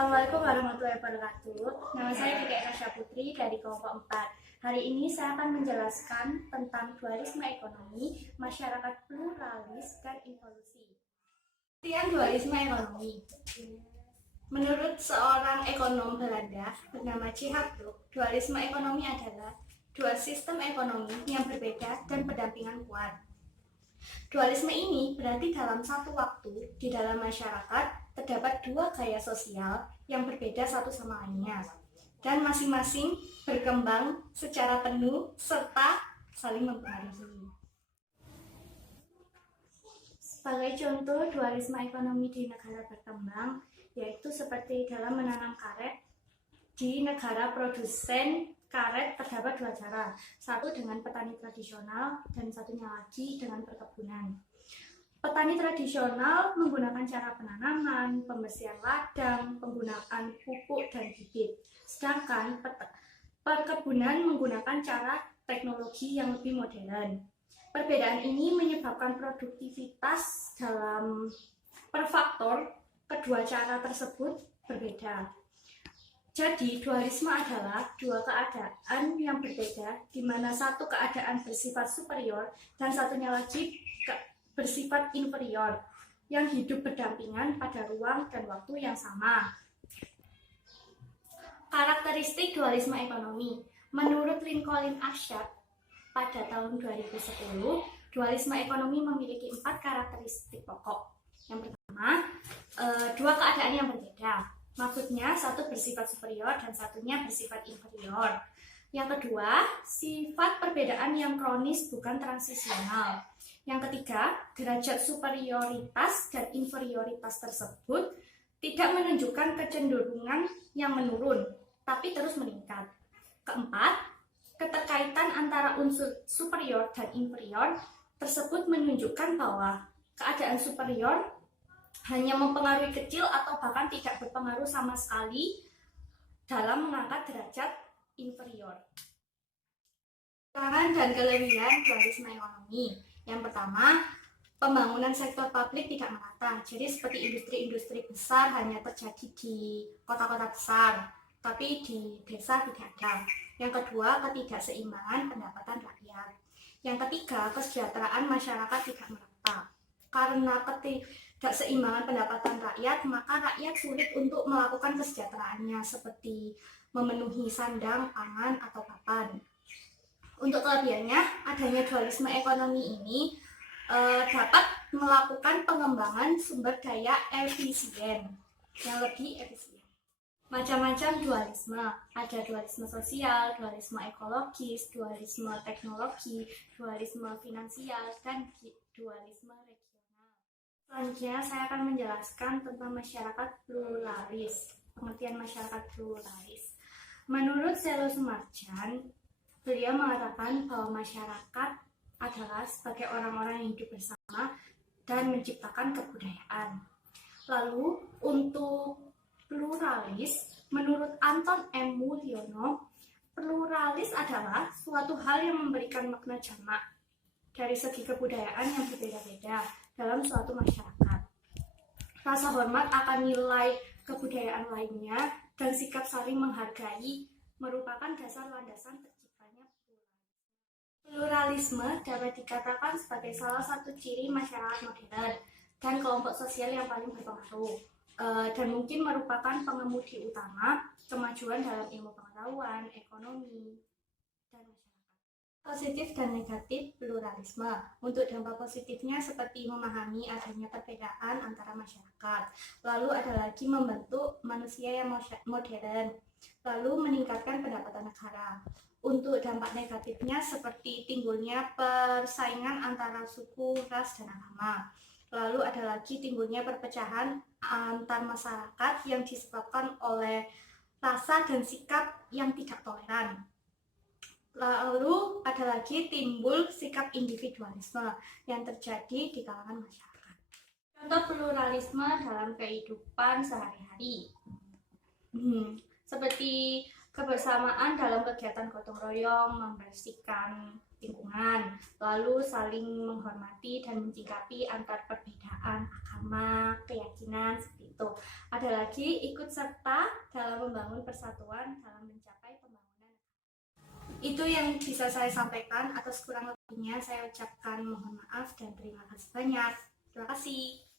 Assalamualaikum warahmatullahi wabarakatuh. Nama saya Dika Eka Syaputri dari kelompok 4. Hari ini saya akan menjelaskan tentang dualisme ekonomi, masyarakat pluralis, dan evolusi. Pengertian dualisme ekonomi. Menurut seorang ekonom Belanda bernama C.H. Brooke, dualisme ekonomi adalah dua sistem ekonomi yang berbeda dan berdampingan kuat. Dualisme ini berarti dalam satu waktu di dalam masyarakat terdapat dua gaya sosial yang berbeda satu sama lainnya dan masing-masing berkembang secara penuh serta saling mempengaruhi. Sebagai contoh dualisme ekonomi di negara berkembang yaitu seperti dalam menanam karet. Di negara produsen karet terdapat dua cara, satu dengan petani tradisional dan satunya lagi dengan perkebunan. Petani tradisional menggunakan cara penanaman, pembersihan ladang, penggunaan pupuk dan bibit. Sedangkan perkebunan menggunakan cara teknologi yang lebih modern. Perbedaan ini menyebabkan produktivitas dalam per faktor kedua cara tersebut berbeda. Jadi, dualisme adalah dua keadaan yang berbeda, di mana satu keadaan bersifat superior dan satunya lagi bersifat inferior, yang hidup berdampingan pada ruang dan waktu yang sama. Karakteristik dualisme ekonomi. Menurut Lincoln Ashad pada tahun 2010, dualisme ekonomi memiliki 4 karakteristik pokok. Yang pertama, dua keadaan yang berbeda. Maksudnya satu bersifat superior dan satunya bersifat inferior. Yang kedua, sifat perbedaan yang kronis bukan transisional. Yang ketiga, derajat superioritas dan inferioritas tersebut tidak menunjukkan kecenderungan yang menurun, tapi terus meningkat. Keempat, keterkaitan antara unsur superior dan inferior tersebut menunjukkan bahwa keadaan superior hanya mempengaruhi kecil atau bahkan tidak berpengaruh sama sekali dalam mengangkat derajat inferior. Kekurangan dan kelebihan dualisme ekonomi. Yang pertama, pembangunan sektor publik tidak merata. Jadi seperti industri-industri besar hanya terjadi di kota-kota besar, tapi di desa tidak ada. Yang kedua, ketidakseimbangan pendapatan rakyat. Yang ketiga, kesejahteraan masyarakat tidak merata. Karena ketidakseimbangan pendapatan rakyat, maka rakyat sulit untuk melakukan kesejahteraannya seperti memenuhi sandang, pangan, atau papan. Untuk kelebihannya, adanya dualisme ekonomi ini dapat melakukan pengembangan sumber daya efisien yang lebih efisien. Macam-macam dualisme, ada dualisme sosial, dualisme ekologis, dualisme teknologi, dualisme finansial, dan dualisme regional. Selanjutnya saya akan menjelaskan tentang masyarakat pluralis. Pengertian masyarakat pluralis. Menurut Selo Sumarjan, beliau mengatakan bahwa masyarakat adalah sebagai orang-orang yang hidup bersama dan menciptakan kebudayaan. Lalu untuk pluralis, menurut Anton M. Mulyono, pluralis adalah suatu hal yang memberikan makna jamak dari segi kebudayaan yang berbeda-beda dalam suatu masyarakat. Rasa hormat akan nilai kebudayaan lainnya dan sikap saling menghargai merupakan dasar landasan terciptanya pluralisme. Pluralisme dapat dikatakan sebagai salah satu ciri masyarakat modern dan kelompok sosial yang paling berpengaruh. Dan mungkin merupakan pengemudi utama kemajuan dalam ilmu pengetahuan, ekonomi, dan masyarakat. Positif dan negatif pluralisme. Untuk dampak positifnya seperti memahami adanya perbedaan antara masyarakat. Lalu ada lagi membentuk manusia yang modern. Lalu meningkatkan pendapatan negara. Untuk dampak negatifnya seperti timbulnya persaingan antara suku, ras, dan agama. Lalu ada lagi timbulnya perpecahan antar masyarakat yang disebabkan oleh rasa dan sikap yang tidak toleran. Lalu ada lagi timbul sikap individualisme yang terjadi di kalangan masyarakat. Contoh pluralisme dalam kehidupan sehari-hari. Seperti kebersamaan dalam kegiatan gotong royong, membersihkan lingkungan, lalu saling menghormati dan menyikapi antar perbedaan agama, keyakinan, seperti itu. Ada lagi ikut serta dalam membangun persatuan dalam mencapai pembangunan. Itu yang bisa saya sampaikan. Atas kurang lebihnya saya ucapkan mohon maaf dan terima kasih banyak. Terima kasih.